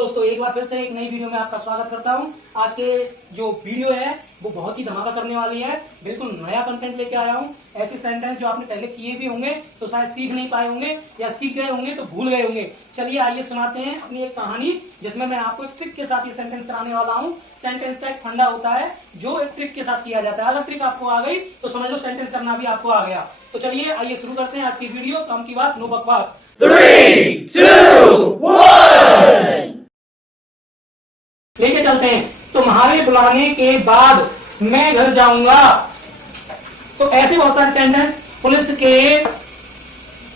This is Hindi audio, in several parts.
दोस्तों, एक बार फिर से एक नई वीडियो में आपका स्वागत करता हूं। आज के जो वीडियो है वो बहुत ही धमाका करने वाली है। बिल्कुल नया कंटेंट लेके आया हूं। ऐसे सेंटेंस जो आपने पहले किए भी होंगे तो शायद सीख नहीं पाए होंगे, या सीख गए होंगे तो भूल गए होंगे। चलिए आइए सुनाते हैं अपनी एक कहानी, जिसमें मैं आपको एक ट्रिक के साथ ये सेंटेंस कराने वाला हूँ। सेंटेंस का एक फंडा होता है जो एक ट्रिक के साथ किया जाता है। अगर ट्रिक आपको आ गई तो समझ लो सेंटेंस करना भी आपको आ गया। तो चलिए आइए शुरू करते हैं आज की वीडियो। कम की बात, नो बकवास। 3, 2, 1। लेके चलते हैं। तुम्हारे बुलाने के बाद मैं घर जाऊंगा। तो ऐसे बहुत सारे सेंटेंस। पुलिस के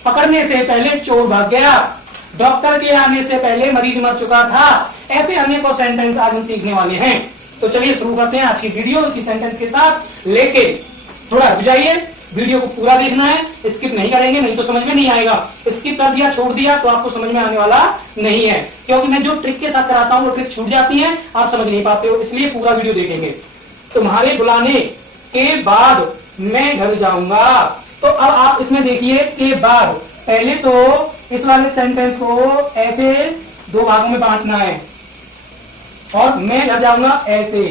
पकड़ने से पहले चोर भाग गया। डॉक्टर के आने से पहले मरीज मर चुका था। ऐसे अनेकों सेंटेंस आज हम सीखने वाले हैं। तो चलिए शुरू करते हैं आज की वीडियो इसी सेंटेंस के साथ। लेके थोड़ा रुक जाइए, वीडियो को पूरा देखना है, स्किप नहीं करेंगे, नहीं तो समझ में नहीं आएगा। स्किप कर दिया, छोड़ दिया तो आपको समझ में आने वाला नहीं है, क्योंकि मैं जो ट्रिक के साथ कराता हूं वो ट्रिक छूट जाती है, आप समझ नहीं पाते हो। इसलिए पूरा वीडियो देखेंगे। तुम्हारे बुलाने के बाद मैं घर जाऊंगा। तो अब आप इसमें देखिए के बाद, पहले तो इस वाले सेंटेंस को ऐसे दो भागों में बांटना है और मैं घर जाऊंगा ऐसे।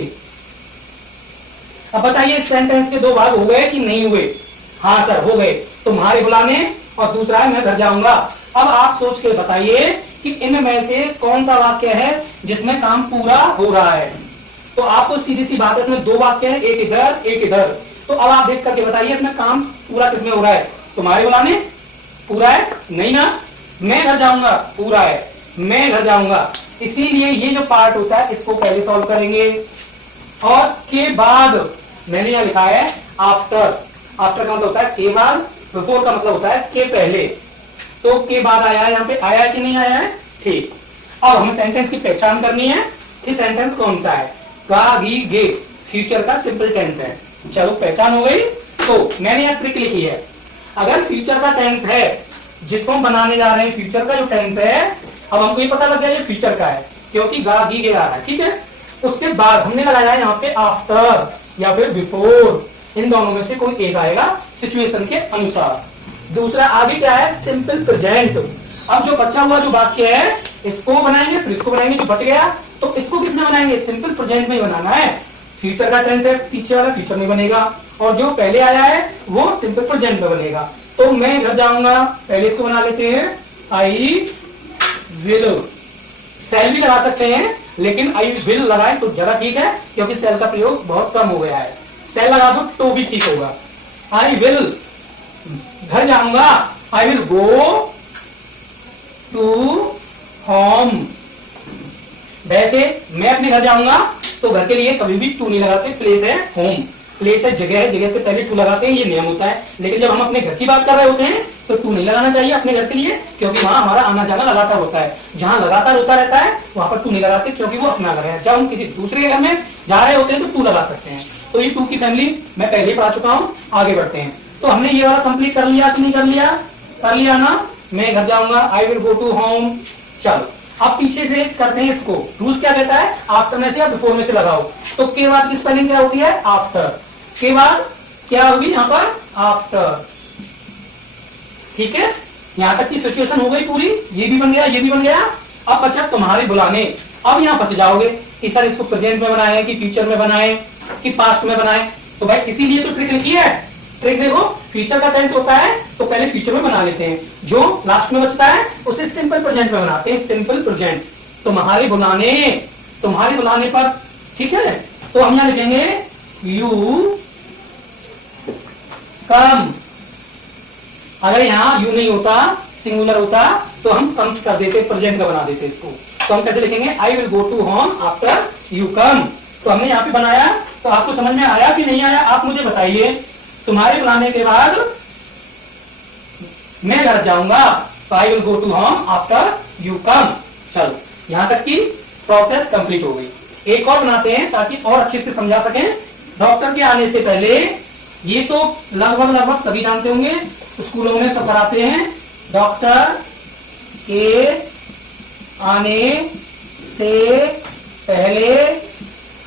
अब बताइए सेंटेंस के दो भाग हो गए कि नहीं हुए? हाँ सर, हो गए। तुम्हारे बुलाने और दूसरा है मैं घर जाऊंगा। अब आप सोच के बताइए कि इनमें से कौन सा वाक्य है जिसमें काम पूरा हो रहा है। तो आपको सीधी सी बात है, इसमें दो वाक्य है, एक इधर एक इधर। तो अब आप देख करके बताइए इसमें काम पूरा किसमें हो रहा है? तुम्हारे बुलाने पूरा है? नहीं ना। मैं घर जाऊंगा पूरा है, मैं घर जाऊंगा। इसीलिए ये जो पार्ट होता है इसको पहले सॉल्व करेंगे। और के बाद मैंने यहां लिखा है आफ्टर। आफ्टर का मतलब होता है के बाद, बिफोर का मतलब होता है के पहले। तो के बाद आया है, यहाँ पे आया है कि नहीं आया है? ठीक। अब हमें सेंटेंस की पहचान करनी है कि सेंटेंस कौन सा है। गा गी गे फ्यूचर का सिंपल टेंस है। चलो पहचान हो गई। तो मैंने यहाँ ट्रिक लिखी है। अगर फ्यूचर का टेंस है जिसको हम बनाने जा रहे हैं, फ्यूचर का जो टेंस है, अब हमको ये पता लग गया ये फ्यूचर का है क्योंकि गा गी गे आ रहा है, ठीक है। उसके बाद हमने लगाया है यहाँ पे आफ्टर या फिर बिफोर। इन दोनों में से कोई एक आएगा सिचुएशन के अनुसार। दूसरा आगे क्या है? Simple present. अब जो बचा हुआ जो वाक्य है इसको बनाएंगे, फिर इसको बनाएंगे। जो बच गया तो इसको किसमें बनाएंगे? सिंपल प्रेजेंट में ही बनाना है। फ्यूचर का टेंस है, पीछे वाला फ्यूचर में बनेगा, और जो पहले आया है वो सिंपल प्रेजेंट में बनेगा। तो मैं घर जाऊंगा, पहले इसको बना लेते हैं आई विल। सेल भी लगा सकते हैं, लेकिन आई विल लगाए तो ज्यादा ठीक है क्योंकि सेल का प्रयोग बहुत कम हो गया है। सेल लगा दो तो भी ठीक होगा। आई विल घर जाऊंगा, I will go to home. वैसे मैं अपने घर जाऊंगा तो घर के लिए कभी भी टू नहीं लगाते, प्लेस है होम, प्लेस है जगह है, जगह से पहले टू लगाते हैं, ये नियम होता है। लेकिन जब हम अपने घर की बात कर रहे होते हैं तो टू नहीं लगाना चाहिए अपने घर के लिए, क्योंकि वहां हमारा आना जाना लगातार होता है। जहां लगातार होता रहता है वहां पर टू नहीं लगाते, क्योंकि वो अपना घर है। जब हम किसी दूसरे घर में जा रहे होते हैं तो टू लगा सकते हैं। तो ये टू की फैमिली मैं पहले ही पढ़ा चुका हूँ। आगे बढ़ते हैं। तो हमने ये वाला कंप्लीट कर लिया कि नहीं कर लिया? कर लिया ना। मैं घर जाऊंगा, I will go to home. चलो अब पीछे से करते हैं इसको। रूल्स क्या कहता है? आफ्टर में से या बिफोर में से लगाओ। तो के बाद की स्पेलिंग क्या होती है? आफ्टर। के बाद क्या होगी यहाँ पर? आफ्टर। ठीक है, यहां तक की सिचुएशन हो गई पूरी। ये भी बन गया, ये भी बन गया। अब बचा तुम्हारे बुलाने। अब यहां फंस जाओगे कि सर इसको प्रेजेंट में बनाए कि फ्यूचर में बनाए कि पास्ट में बनाए। तो भाई इसीलिए तो ट्रिक लिखी है। ट्रिक देखो, फ्यूचर का टेंस होता है तो पहले फ्यूचर में बना लेते हैं, जो लास्ट में बचता है उसे सिंपल प्रेजेंट में बनाते हैं। Simple present. तुम्हारे बुलाने, तुम्हारे बुलाने पर, ठीक है। तो हम यहां लिखेंगे यू कम। अगर यहां यू नहीं होता, सिंगुलर होता, तो हम कम्स कर देते, प्रेजेंट का बना देते इसको। तो हम कैसे लिखेंगे? I will go to home after you come. तो हमने यहाँ पे बनाया। तो आपको समझ में आया कि नहीं आया? आप मुझे बताइए। तुम्हारे बुलाने के बाद मैं घर जाऊंगा, तो I will go to home after you come. चलो यहां तक की प्रोसेस कंप्लीट हो गई। एक और बनाते हैं ताकि और अच्छे से समझा सकें। डॉक्टर के आने से पहले, ये तो लगभग सभी जानते होंगे, स्कूलों में सब कराते हैं। डॉक्टर के आने से पहले,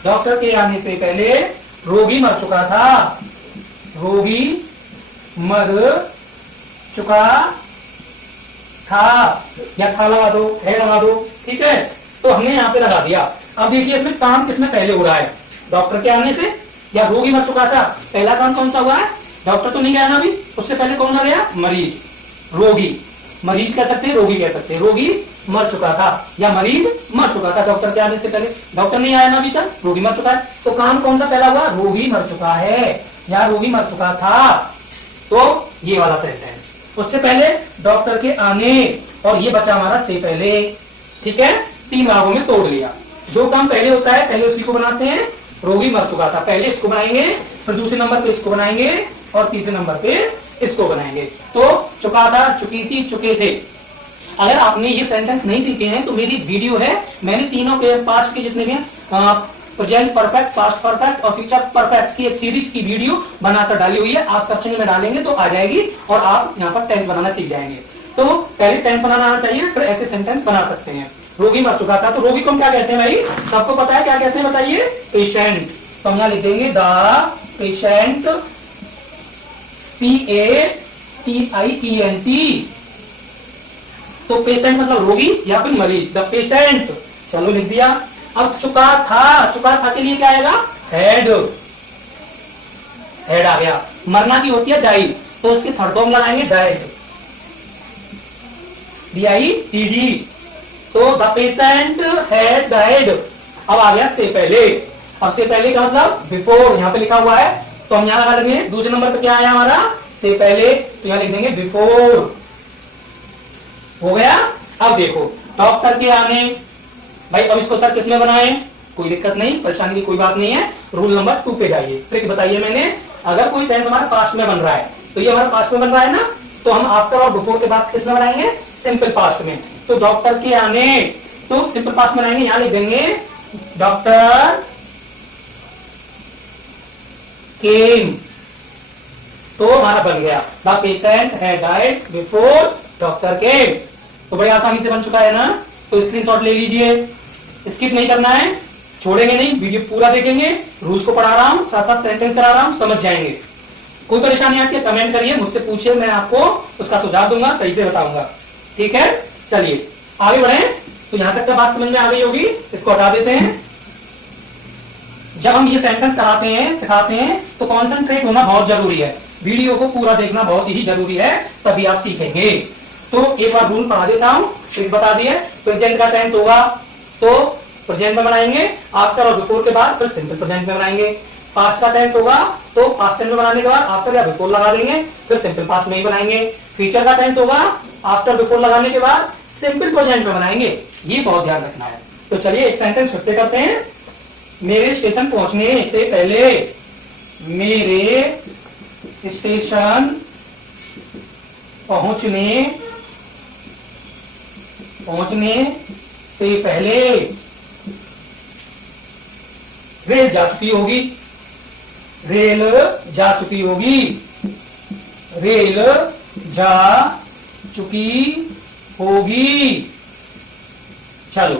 डॉक्टर के आने से पहले रोगी मर चुका था। रोगी मर चुका था, या था लगा दो, है लगा दो, ठीक है। तो हमने यहाँ पे लगा दिया। अब देखिए इसमें काम किसमें पहले हो रहा है, डॉक्टर के आने से या रोगी मर चुका था? पहला काम कौन सा हुआ है? डॉक्टर तो नहीं गया ना अभी, उससे पहले कौन मर गया? मरीज, रोगी। मरीज कह सकते हैं, रोगी कह सकते हैं। रोगी मर चुका था या मरीज मर चुका था डॉक्टर के आने से पहले। डॉक्टर नहीं आया ना अभी तक, रोगी मर चुका है। तो काम कौन सा पहला हुआ? रोगी मर चुका है या रोगी मर चुका था। तो ये वाला सेंटेंस। उससे पहले डॉक्टर के आने, और ये बचा हमारा से पहले। ठीक है, 3 भागों में तोड़ लिया। जो काम पहले होता है पहले उसी को बनाते हैं। रोगी मर चुका था, पहले इसको बनाएंगे, फिर दूसरे नंबर पे इसको बनाएंगे, और तीसरे नंबर पे इसको बनाएंगे। तो चुका था, चुकी थी, चुके थे। अगर आपने ये सेंटेंस नहीं सीखे हैं तो मेरी वीडियो है, मैंने तीनों के पास्ट के जितने भी हैं, प्रेजेंट परफेक्ट, पास्ट परफेक्ट और फ्यूचर परफेक्ट की एक सीरीज की वीडियो बनाकर डाली हुई है। आप सेक्शन में डालेंगे तो आ जाएगी और आप यहाँ पर टेंस बनाना सीख जाएंगे। तो पहले टेंस बनाना आना चाहिए, फिर ऐसे सेंटेंस बना सकते हैं। रोगी मर चुका था, तो रोगी को हम क्या कहते हैं भाई? सबको पता है क्या कहते हैं, बताइए? पेशेंट। तो हम यहाँ लिख देंगे द पेशेंट, PATIENT। तो पेशेंट मतलब रोगी या फिर मरीज, द पेशेंट। चलो लिख दिया। अब चुका था, चुका था के लिए क्या आएगा? हेड, हेड आ गया। मरना की होती है डाई, तो उसके थर्ड फॉर्म लगाएंगे डाइड, DIED। तो द पेशेंट हैड डाइड। अब आ गया से पहले। अब से पहले का मतलब बिफोर, यहाँ पे लिखा हुआ है तो हम यहाँ लगा लेंगे। दूसरे नंबर पे क्या आया हमारा? से पहले, तो यहाँ लिख देंगे बिफोर। हो गया। अब देखो डॉक्टर के आने, भाई अब इसको सर किसमें बनाए? कोई दिक्कत नहीं, परेशानी की कोई बात नहीं है। रूल नंबर 2 पे जाइए। ट्रिक बताइए मैंने, अगर कोई टेंस हमारे पास्ट में बन रहा है तो ये हमारा पास्ट में बन रहा है ना, तो हम आफ्टर और बिफोर के बाद किसमें बनाएंगे? सिंपल पास्ट में। तो डॉक्टर के आने, तो सिंपल पास्ट में बनाएंगे, यहां लिख देंगे डॉक्टर केम। तो हमारा बन गया the patient had died before doctor केम। तो बड़ी आसानी से बन चुका है ना। तो स्क्रीनशॉट ले लीजिए, स्किप नहीं करना है, छोड़ेंगे नहीं, वीडियो पूरा देखेंगे। रूल्स को पढ़ा रहा हूं, साथ साथ सेंटेंस करा रहा हूं, समझ जाएंगे। कोई परेशानी आती है कमेंट करिए, मुझसे पूछिए, मैं आपको उसका सुझाव दूंगा, सही से बताऊंगा। ठीक है, चलिए आगे बढ़े। तो यहां तक का बात समझ में आ गई होगी, इसको हटा देते हैं। जब हम ये सेंटेंस कराते हैं, सिखाते हैं, तो कॉन्सेंट्रेट होना बहुत जरूरी है। वीडियो को पूरा देखना बहुत ही जरूरी है, तभी आप सीखेंगे। तो एक बार रूल पढ़ा देता हूं, एक बता दिए। प्रेजेंट का टेंस होगा तो प्रेजेंट में बनाएंगे, आफ्टर और बिफोर के बाद फिर सिंपल प्रेजेंट में बनाएंगे। पास्ट का टेंस होगा तो पास्ट टेंस में बनाने के बाद आफ्टर या बिफोर लगा देंगे, फिर सिंपल पास्ट में ही बनाएंगे। फ्यूचर का टेंस होगा, आफ्टर बिफोर लगाने के बाद सिंपल प्रेजेंट में बनाएंगे। ये बहुत ध्यान रखना है। तो चलिए एक सेंटेंस फिर से करते हैं। मेरे स्टेशन पहुंचने से पहले, मेरे स्टेशन पहुंचने से पहले रेल जा चुकी होगी, रेल जा चुकी होगी, रेल जा चुकी होगी। चलो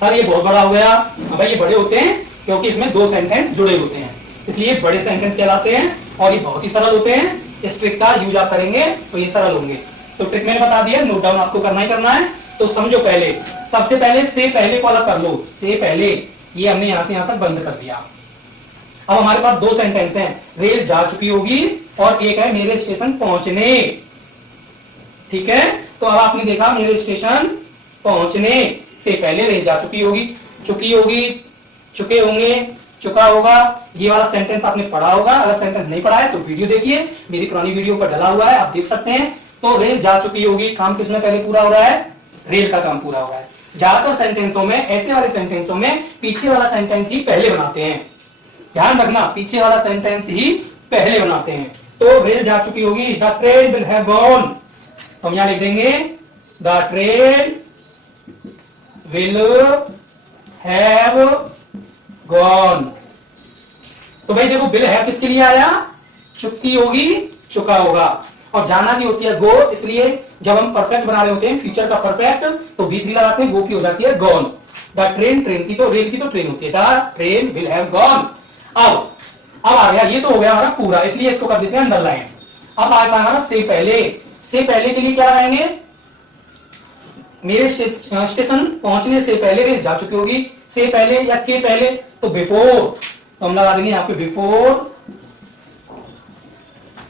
सर ये बहुत बड़ा हो गया। भाई ये बड़े होते हैं क्योंकि इसमें 2 सेंटेंस जुड़े होते हैं, इसलिए बड़े सेंटेंस कहलाते हैं और ये बहुत ही सरल होते हैं। इस ट्रिक का यूज आप करेंगे तो ये सरल होंगे। तो ट्रिक मैंने बता दिया, नोट डाउन आपको करना ही करना है। तो समझो, पहले सबसे पहले से पहले को अलग कर लो। से पहले ये हमने यहां से यहां तक बंद कर दिया। अब हमारे पास 2 सेंटेंस हैं, रेल जा चुकी होगी और एक है मेरे स्टेशन पहुंचने। ठीक है, तो अब आपने देखा मेरे स्टेशन पहुंचने से पहले रेल जा चुकी होगी, चुकी होगी, चुके होंगे, चुका होगा। ये वाला सेंटेंस आपने पढ़ा होगा। अगर सेंटेंस नहीं पढ़ा है तो वीडियो देखिए, मेरी पुरानी वीडियो पर डला हुआ है, आप देख सकते हैं। तो रेल जा चुकी होगी, काम किसमें पहले पूरा हो रहा है? रेल का काम पूरा हो रहा है। ज्यादातर सेंटेंसों में, ऐसे वाले सेंटेंसों में पीछे वाला सेंटेंस ही पहले बनाते हैं। ध्यान रखना, पीछे वाला सेंटेंस ही पहले बनाते हैं। तो रेल जा चुकी होगी, the train will have gone. तो हम यहां लिख देंगे the train will have gone. तो भाई देखो, विल हैव किसके लिए आया? चुकी होगी, चुका होगा, और जाना की होती है गो, इसलिए जब हम परफेक्ट बना रहे होते हैं, फ्यूचर का परफेक्ट, तो V3 लगाते हैं, गो की हो जाती है गॉन। द ट्रेन, ट्रेन की तो, रेल की तो ट्रेन होती है, the train will have gone. अब आ गया, ये तो हो गया हमारा पूरा, इसलिए इसको कर देते हैं अंडरलाइन। अब आता है हमारा से पहले। से पहले के लिए क्या लगाएंगे? मेरे स्टेशन पहुंचने से पहले रेल जा चुकी होगी, से पहले या के पहले, तो बिफोर, तो हम लगा देंगे यहाँ पे बिफोर,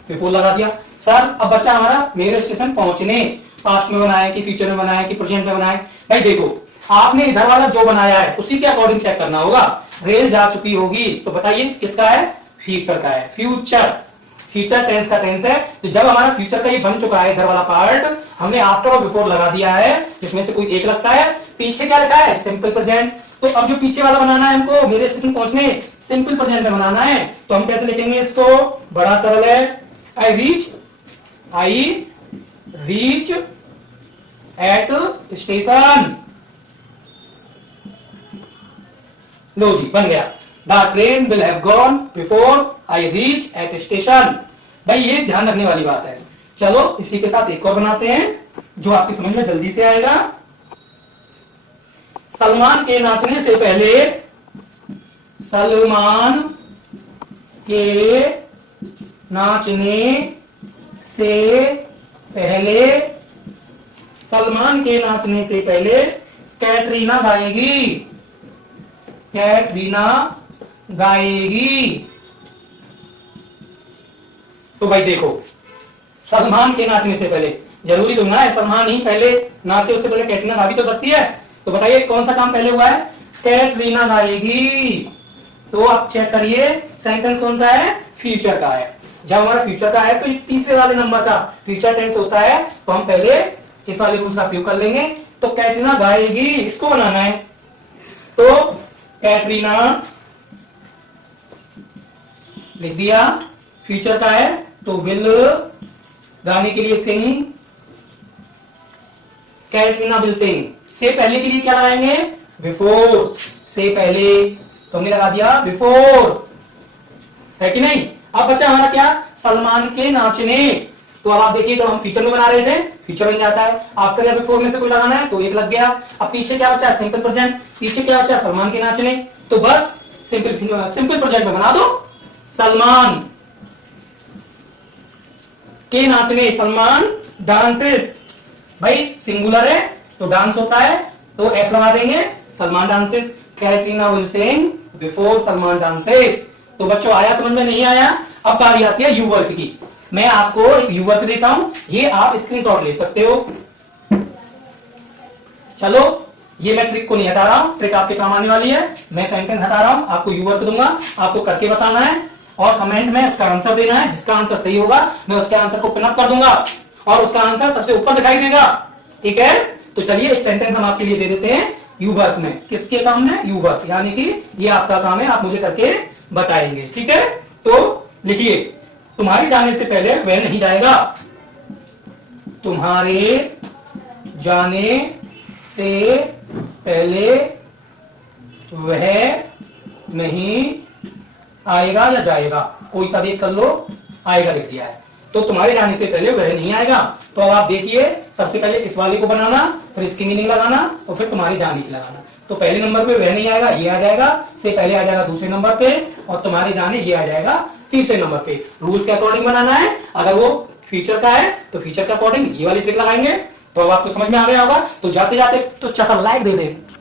बिफोर लगा दिया। सर अब बच्चा हमारा मेरे स्टेशन पहुंचने, पास्ट में बनाया कि फ्यूचर में बनाया कि प्रेजेंट में बनाया। भाई देखो आपने इधर वाला जो बनाया है उसी के अकॉर्डिंग चेक करना होगा। रेल जा चुकी होगी तो बताइए किसका है, फ्यूचर का है। फ्यूचर, फ्यूचर टेंस का टेंस है। तो जब हमारा फ्यूचर का ये बन चुका है इधर वाला पार्ट, हमने आफ्टर और बिफोर लगा दिया है, जिसमें से कोई एक लगता है। पीछे क्या लिखा है, सिंपल प्रेजेंट। तो अब जो पीछे वाला बनाना है हमको, मेरे स्टेशन पहुंचने, सिंपल प्रेजेंट में बनाना है, तो हम कैसे लिखेंगे इसको, बड़ा सरल है, आई रीच एट स्टेशन। लो जी बन गया, the train will have gone before I reach at station. भाई ये ध्यान रखने वाली बात है। चलो इसी के साथ एक और बनाते हैं जो आपकी समझ में जल्दी से आएगा। सलमान के नाचने से पहले, सलमान के नाचने से पहले, सलमान के नाचने से पहले कैटरीना गाएगी, कैटरीना गाएगी। तो भाई देखो सलमान के नाचने से पहले, जरूरी तो ना है सलमान ही पहले नाचे, उससे पहले कैटरीना गा भी तो सकती है। तो बताइए कौन सा काम पहले हुआ है, कैटरीना गाएगी। तो आप चेक करिए सेंटेंस कौन सा है, फ्यूचर का है। जब हमारा फ्यूचर का है तो तीसरे वाले नंबर का फ्यूचर टेंस होता है, तो हम पहले इस वाले रूल्स का प्रयोग कर लेंगे। तो कैटरीना गाएगी इसको बनाना है, तो कैटरीना लिख दिया, फ्यूचर का है तो विल, गाने के लिए सिंग, कैटरीना विल सिंग। से पहले के लिए क्या लगाएंगे, बिफोर, से पहले, तो हमने लगा दिया बिफोर, है कि नहीं। अब बच्चा हमारा क्या, सलमान के नाचने। तो अब आप देखिए, तो हम फ्यूचर में बना रहे थे, फ्यूचर में जाता है, आफ्टर या बिफोर में से कोई लगाना है तो एक लग गया। अब पीछे क्या बचा है, सिंपल प्रेजेंट, पीछे क्या बचा, सलमान के नाचने, तो बस सिंपल प्रेजेंट में बना दो, सलमान के नाचने, सलमान डांसेस। भाई सिंगुलर है तो डांस होता है, तो एस लगा देंगे, Salman dances, Katrina will sing before Salman dances. तो बच्चों आया समझ में, नहीं आया। अब बारी आती है यू वर्क की। मैं आपको यू वर्क देता हूं, ये आप स्क्रीनशॉट ले सकते हो। चलो ये मैं ट्रिक को नहीं हटा रहा हूं, ट्रिक आपके काम आने वाली है। मैं सेंटेंस हटा रहा हूं, आपको यू वर्क दूंगा, आपको करके बताना है और कमेंट में उसका आंसर देना है। जिसका आंसर सही होगा मैं उसके आंसर को पिन अप कर दूंगा और उसका आंसर सबसे ऊपर दिखाई देगा, ठीक है। तो चलिए एक सेंटेंस हम आपके लिए दे देते हैं यू वर्क में। किसके काम में, यू वर्क, यानी कि ये आपका काम है, आप मुझे करके बताएंगे, ठीक है। तो लिखिए, तुम्हारे जाने से पहले वह नहीं जाएगा, तुम्हारे जाने से पहले वह नहीं आएगा या जाएगा, कोई सा भी एक कर लो, आएगा लिख दिया है, तो तुम्हारे जाने से पहले वह नहीं आएगा। तो अब आप देखिए, सबसे पहले इस वाले को बनाना, फिर इसकी मीनिंग लगाना और फिर तुम्हारी जाने की लगाना। तो पहले नंबर पे वह नहीं आएगा, ये आ जाएगा, से पहले आ जाएगा दूसरे नंबर पे, और तुम्हारे जाने ये आ जाएगा तीसरे नंबर पे। रूल्स के अकॉर्डिंग बनाना है। अगर वो फ्यूचर का है तो फ्यूचर के अकॉर्डिंग ये वाली ट्रिक लगाएंगे। तो अब आपको समझ में आ गया होगा। तो जाते जाते तो अच्छा सा लाइक दे दें।